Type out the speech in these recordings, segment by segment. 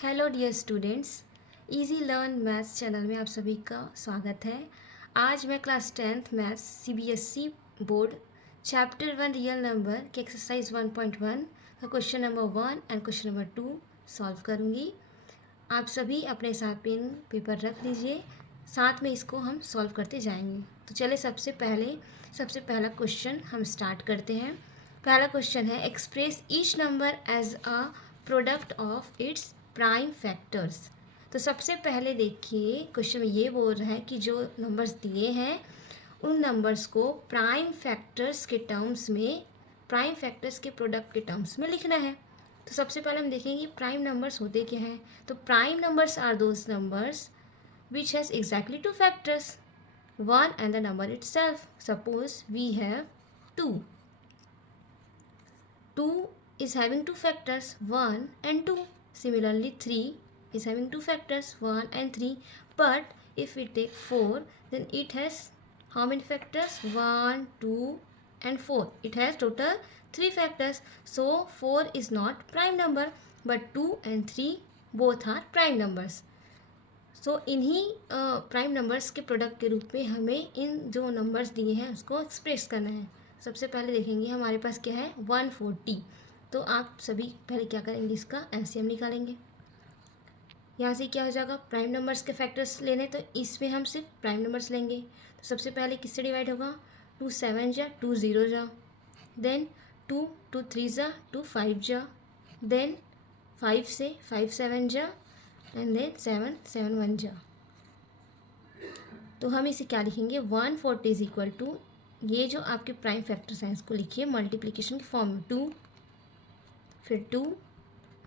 Hello dear students, easy learn maths channel में आप सभी का स्वागत है। आज मैं class 10th maths CBSE board chapter 1 real number के एक्सरसाइज 1.1 का question number 1 and question number 2 solve करूँगी। आप सभी अपने साथ पेन पेपर रख लीजिए, साथ में इसको हम सॉल्व करते जाएंगे। तो चले सबसे पहला क्वेश्चन हम स्टार्ट करते हैं। पहला क्वेश्चन है express each number as a product of its prime factors. तो सबसे पहले देखिए क्वेश्चन में ये बोल रहा है कि जो नंबर्स दिए हैं उन नंबर्स को प्राइम फैक्टर्स के टर्म्स में, प्राइम फैक्टर्स के प्रोडक्ट के टर्म्स में लिखना है। तो सबसे पहले हम देखेंगे प्राइम नंबर्स होते क्या हैं। तो prime numbers are those numbers which has exactly two factors, one and the number itself. Suppose we have 2. 2 is having two factors 1 and 2. Similarly 3 is having two factors 1 and 3. But if we take 4, then it has how many factors? 1, 2 and 4. It has total 3 factors. So 4 is not prime number, but 2 and 3 both are prime numbers. सो इन्हीं prime numbers के product के रूप में हमें इन जो numbers दिए हैं उसको एक्सप्रेस करना है। सबसे पहले देखेंगे हमारे पास क्या है 140। तो आप सभी पहले क्या करेंगे, इसका एलसीएम निकालेंगे। यहाँ से क्या हो जाएगा, प्राइम नंबर्स के फैक्टर्स लेने, तो इसमें हम सिर्फ प्राइम नंबर्स लेंगे। तो सबसे पहले किससे डिवाइड होगा, 2 7 जा 2 0 जा, देन 2 2 3 जा 2 5 जा, देन 5 से 5 7 जा एंड देन 7 7 1 जा। तो हम इसे क्या लिखेंगे, 140 इज इक्वल टू, ये जो आपके प्राइम फैक्टर्स हैं इसको लिखिए मल्टीप्लिकेशन के फॉर्म में, 2 फिर 2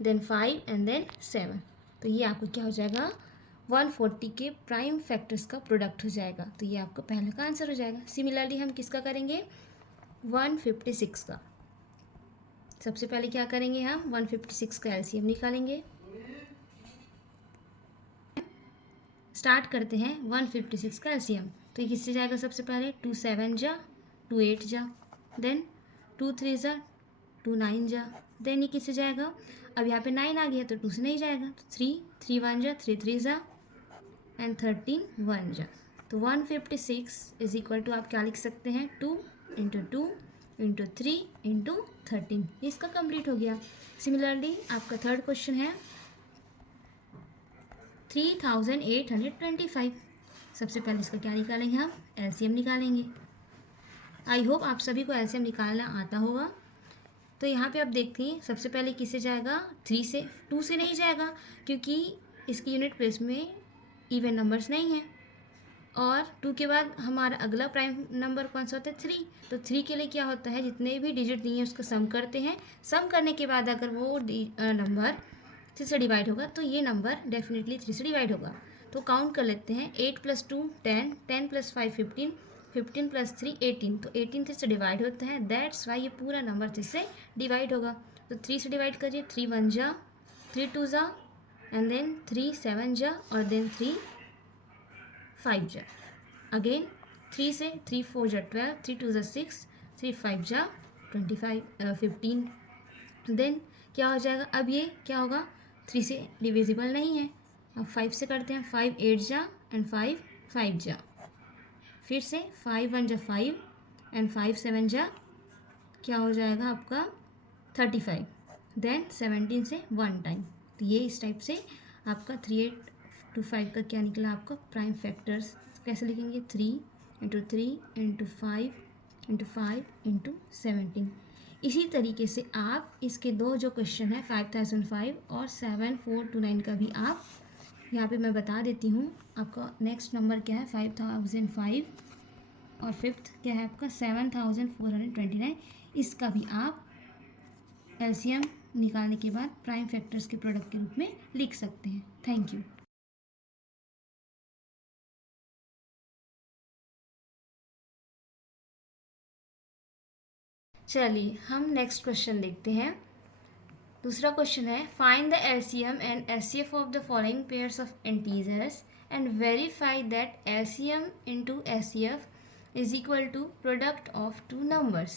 देन 5 एंड देन 7। तो ये आपको क्या हो जाएगा, 140 के प्राइम फैक्टर्स का प्रोडक्ट हो जाएगा। तो ये आपको पहले का आंसर हो जाएगा। सिमिलरली हम किसका करेंगे, 156 का। सबसे पहले क्या करेंगे, हम 156 का एलसीएम निकालेंगे। स्टार्ट करते हैं 156 का एलसीएम। तो ये किससे जाएगा, सबसे पहले 2 7 जा 2 8 जा, देन 2 3 जा 2 9 जा, देन ये किससे जाएगा, अब यहाँ पे 9 आ गया तो 2 से नहीं जाएगा, तो 3 3 1 जा 3 3 जा एंड 13 1 जा। तो 156 इज इक्वल टू आप क्या लिख सकते हैं, 2 इंटू 2 इंटू 3 इंटू 13। ये इसका कंप्लीट हो गया। सिमिलरली आपका थर्ड क्वेश्चन है 3825। सबसे पहले इसका क्या निकालेंगे, हम एलसीएम निकालेंगे। आई होप आप सभी को एलसीएम निकालना आता होगा। तो यहाँ पे आप देखते हैं सबसे पहले किससे जाएगा, 3 से, 2 से नहीं जाएगा क्योंकि इसकी यूनिट प्लेस में इवन नंबर्स नहीं है। और 2 के बाद हमारा अगला प्राइम नंबर कौन सा होता है, 3। तो 3 के लिए क्या होता है, जितने भी डिजिट दिए हैं उसको सम करते हैं। सम करने के बाद अगर वो नंबर 3 से डिवाइड होगा तो ये नंबर डेफिनेटली 3 से डिवाइड होगा। तो काउंट कर लेते हैं, 8 + 2 10, 10 + 5 15, 15 + 3 18। तो 18 3 से डिवाइड होता है, दैट्स वाई ये पूरा नंबर 3 से डिवाइड होगा। तो 3 से डिवाइड करिए, 3 1 जा 3 2 जा एंड देन 3 7 जा और देन 3 5 जा, अगेन 3 से 3 4 जा 12, 3 2 जा 6, 3 5 जा 25 15। देन क्या हो जाएगा, अब ये क्या होगा, 3 से डिविजिबल नहीं है। अब 5 से करते हैं, 5 8 जा एंड 5 5 जा, फिर से 5 1 जा 5 एंड 5 7 जा क्या हो जाएगा आपका 35, देन 17 से 1 टाइम। तो ये इस टाइप से आपका 3825 का क्या निकला, आपका प्राइम फैक्टर्स कैसे लिखेंगे, 3 इंटू 3 इंटू 5 इंटू 5 इंटू 17। इसी तरीके से आप इसके दो जो क्वेश्चन है 5005 और 7429 का भी आप यहाँ पे मैं बता देती हूँ। आपका नेक्स्ट नंबर क्या है 5005 और फिफ्थ क्या है आपका 7429। इसका भी आप एलसीएम निकालने के बाद प्राइम फैक्टर्स के प्रोडक्ट के रूप में लिख सकते हैं। Thank you. चलिए हम नेक्स्ट क्वेश्चन देखते हैं। दूसरा क्वेश्चन है find the LCM and HCF of the following pairs of integers and verify that LCM into HCF is equal to product of 2 numbers.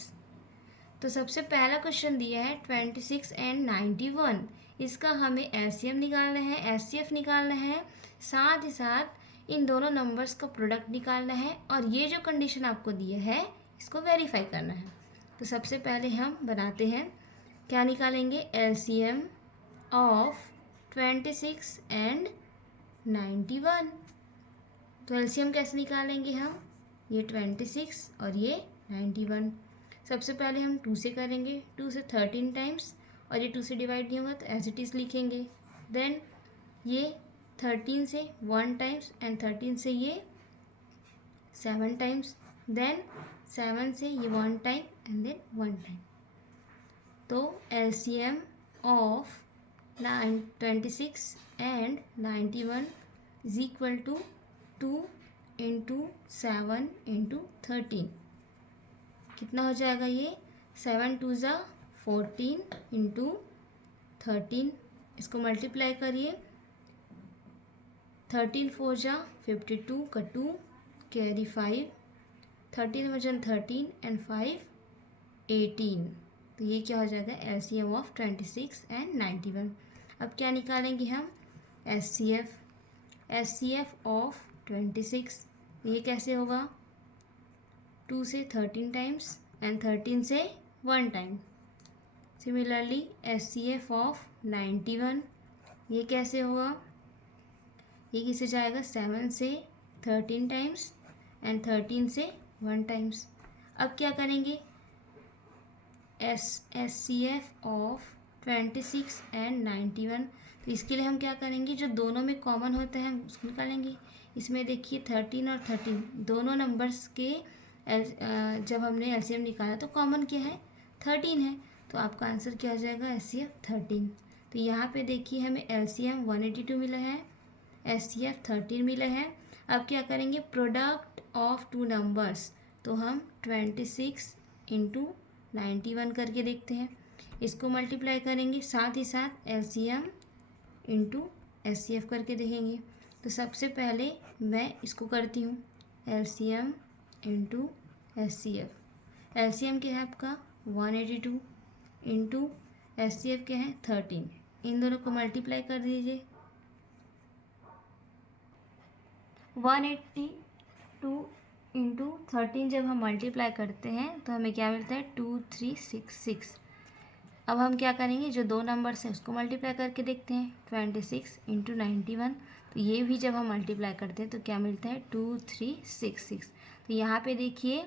तो सबसे पहला क्वेश्चन दिया है 26 एंड 91। इसका हमें एलसीएम निकालना है, एचसीएफ निकालना है, साथ ही साथ इन दोनों नंबर्स का प्रोडक्ट निकालना है और ये जो कंडीशन आपको दी है इसको वेरीफाई करना है। तो सबसे पहले हम बनाते हैं, क्या निकालेंगे, एलसीएम ऑफ 26 एंड 91। तो एलसीएम कैसे निकालेंगे हम, ये 26 और ये 91। सबसे पहले हम 2 से करेंगे, 2 से 13 टाइम्स, और ये 2 से डिवाइड नहीं होगा तो एज इट इज़ लिखेंगे। देन ये 13 से 1 टाइम्स एंड 13 से ये 7 टाइम्स, देन 7 से ये 1 टाइम एंड देन 1 टाइम। तो LCM of 26 and 91 is equal to 2 into 7 into 13। कितना हो जाएगा ये, 7 2 ज़ा 14 इंटू 13, इसको मल्टीप्लाई करिए, 13 4 ज़ा 52 का 2 कैरी 5, 13 वजन 13 एंड 5 18। तो ये क्या हो जाएगा, एलसीएम ऑफ 26 एंड 91। अब क्या निकालेंगे हम, एचसीएफ, एचसीएफ ऑफ 26। ये कैसे होगा, 2 से 13 टाइम्स एंड 13 से 1 टाइम। सिमिलरली एचसीएफ ऑफ 91, ये कैसे होगा, ये किसे जाएगा, 7 से 13 टाइम्स एंड 13 से 1 टाइम्स। अब क्या करेंगे, एचसीएफ ऑफ 26 एंड 91। तो इसके लिए हम क्या करेंगे, जो दोनों में कॉमन होता है हम उसको निकालेंगे। इसमें देखिए 13 और 13 दोनों नंबर्स के जब हमने एलसीएम निकाला तो कॉमन क्या है, 13 है। तो आपका आंसर क्या हो जाएगा, एचसीएफ 13। तो यहाँ पे देखिए हमें एलसीएम 182 मिला है, एचसीएफ 13 मिला है। अब क्या करेंगे, प्रोडक्ट ऑफ टू नंबर्स, तो हम 26 इंटू 91 करके देखते हैं, इसको मल्टीप्लाई करेंगे, साथ ही साथ एलसीएम इंटू एचसीएफ करके देखेंगे। तो सबसे पहले मैं इसको करती हूँ, एलसीएम इंटू एचसीएफ। एलसीएम क्या है आपका 182 इंटू एचसीएफ क्या है 13, इन दोनों को मल्टीप्लाई कर दीजिए। 182 इंटू 13 जब हम मल्टीप्लाई करते हैं तो हमें क्या मिलता है, 2366। अब हम क्या करेंगे, जो दो नंबर्स हैं उसको मल्टीप्लाई करके देखते हैं, 26 इंटू 91। तो ये भी जब हम मल्टीप्लाई करते हैं तो क्या मिलता है, 2366। तो यहाँ पे देखिए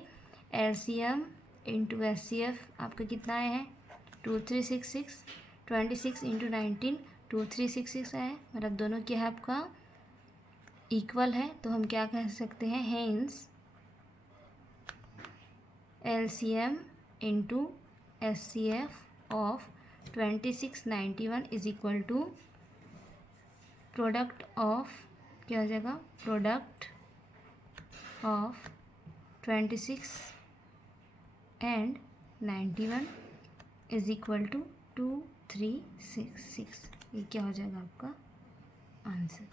एलसीएम इंटू एचसीएफ आपका कितना आया है, 2366। 26 इंटू 19 2366 आया है, मतलब दोनों क्या है आपका इक्वल है। तो हम क्या कह सकते हैं, hence LCM into HCF of 2691 is equal to product of, क्या हो जाएगा, product of 26 and 91 is equal to 2366। ये क्या हो जाएगा आपका आंसर।